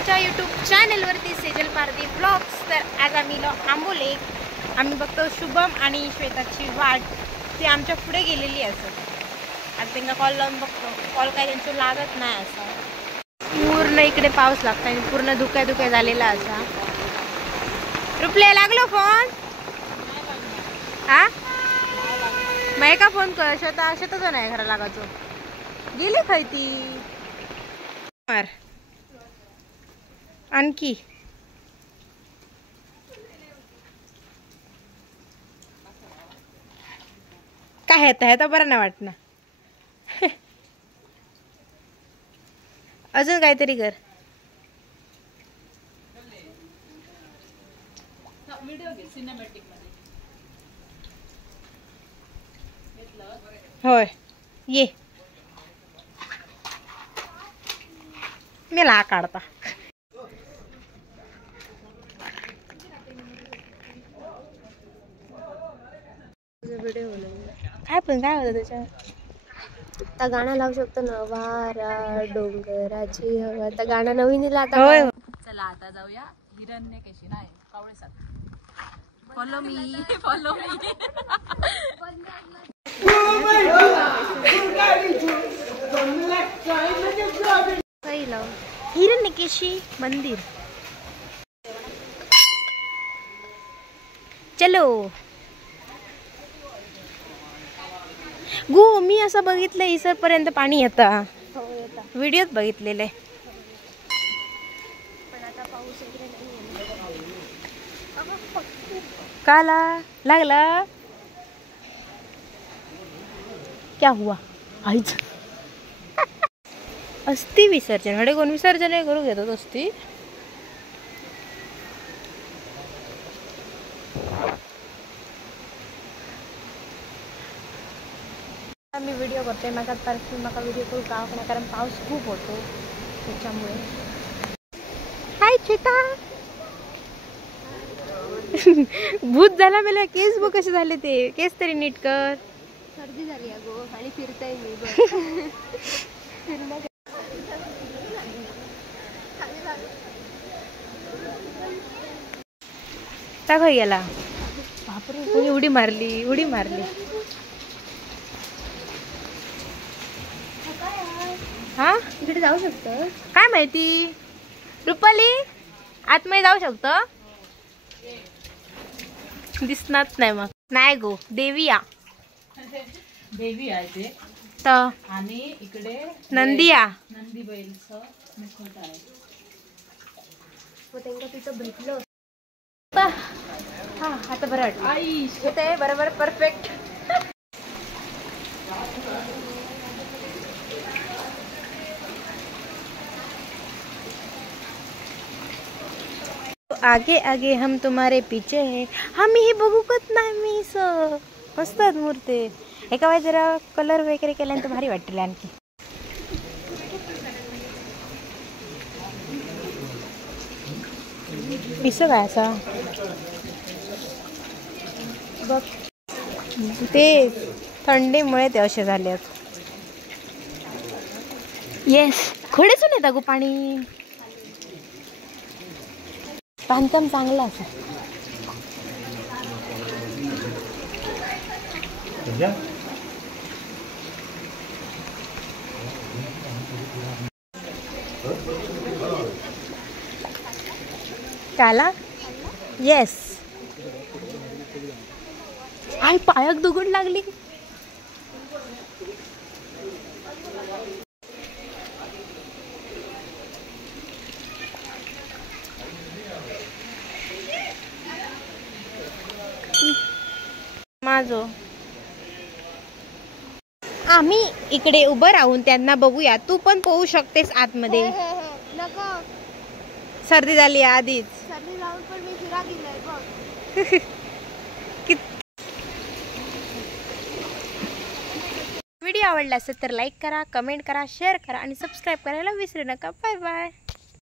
माझ्या यूट्यूब चॅनलवरती सेजल पारदी ब्लॉग्स। तर आज आम्ही आंबोले आम्ही बघतो शुभम आणि श्वेताची वाट ती आमच्या पुढे गेलेली असत। आता त्यांना कॉल लावून बघतो, कॉल काय त्यांचं लागत नाही असा। पूर्ण इकडे पाऊस लागतो आणि पूर्ण धुक्या झालेला असा। रुपले लागलो फोन हा मैं का फोन कर शेताच नाही घरा लागायचो गेली खाय ती मार आणखी काय येत तर बरं नाही वाटणार। अजून काहीतरी कर होय ये मेला काढता काय पण काय होतं त्याच्यावर आता गाणं लावू शकतो ना, वारा डोंगराची हवा। आता गाणं नवीन दिला आता। होय चला आता जाऊया हिरण्यकेशी नाही Kavlesat. Follow me follow me. Hiranyakeshi मंदिर चलो गो। मी असं बघितलं इसर पर्यंत पाणी येतं, व्हिडिओत बघितलेले। पण आता पाऊस वगैरे नाही काला लागला क्या हुआ आईच अस्थि विसर्जन हडे कोण विसर्जन करू घेतात अस्थि। मी व्हिडिओ करतोय माझा माका व्हिडिओ करू गावाकडे, कारण पाऊस खूप होतो त्याच्यामुळे। हाय चिता भूत झाला मला। केस बघ कसे झाले ते, केस तरी नीट कर। सर्दी झाली अगो आणि फिरताय मी काय गेला बापरे, कोणी उडी मारली हा इकडे जाऊ शकतो काय माहिती। रुपाली आतमध्ये जाऊ शकतो दिसणार नाही मग नाही गो। देवी देवी आहे ते तर आणि इकडे नंदिया नंदी बैलचं मुखवट आहे। मग त्यांना तिथं भेटलो। हा आता बरं वाटतं येते बरोबर परफेक्ट। आगे आगे हम तुम्हारे पीछे है। आम्ही हे बघूकत नाही मी मस्त मूर्ती एका वेळेस जरा कलर वगैरे केल्यानंतर भारी वाटतील आणखी। पिसं काय असा बघ ते थंडीमुळे ते असे झाले। येस खोडेचून येतं गो पाणी, बांधकाम चांगलं असं। काला येस आई पायाक दुगुड लागली। माझो आम्ही इकडे उभं राहून त्यांना बघूया। तू पण पोहू शकतेस आतमध्ये। नको सर्दी झाली आधीच। सर्दी जाऊन पण मी फिरा गेलाय बघ। व्हिडिओ आवडला असेल तर लाईक करा, कमेंट करा, शेअर करा आणि सबस्क्राईब करायला विसरू नका। Bye bye.